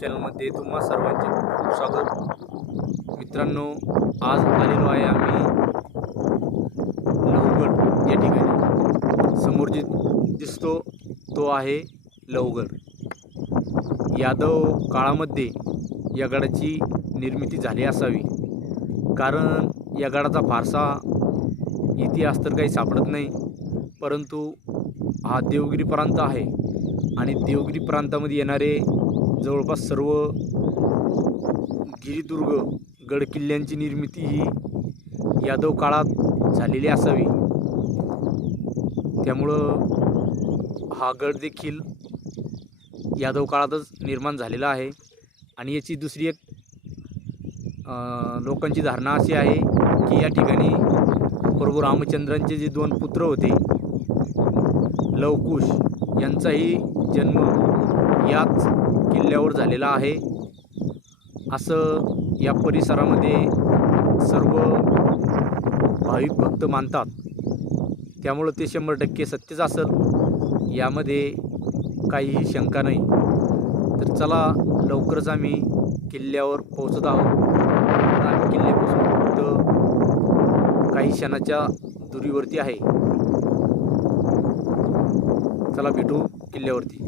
चॅनलमध्ये तुम्हा सर्वांचे खूप खूप स्वागत. मित्रांनो आज आलेलो आहे आम्ही लवगड या ठिकाणी. समोर जे दिसतो तो आहे लवगड. यादव काळामध्ये या गडाची निर्मिती झाली असावी. कारण या गडाचा फारसा इतिहास तर काही सापडत नाही परंतु हा देवगिरी प्रांत आहे. आणि देवगिरी प्रांतामध्ये येणारे जवळपास सर्व गिरिदुर्ग गडकिल्ल्यांची निर्मिती ही यादव काळात झालेली असावी. त्यामुळं हा गड देखील यादव काळातच निर्माण झालेला आहे. आणि याची दुसरी एक लोकांची धारणा अशी आहे की या ठिकाणी प्रभू रामचंद्रांचे जे दोन पुत्र होते लवकुश यांचाही जन्म याच किल्ल्यावर झालेला आहे. असं या परिसरामध्ये सर्व भाविक भक्त मानतात. त्यामुळं ते शंभर टक्के सत्यच असेल. यामध्ये काहीही शंका नाही. तर चला लवकरच आम्ही किल्ल्यावर पोहोचत आहोत. आम्ही किल्ल्यापासून फक्त काही क्षणाच्या दुरीवरती आहे. चला भेटू किल्ल्यावरती.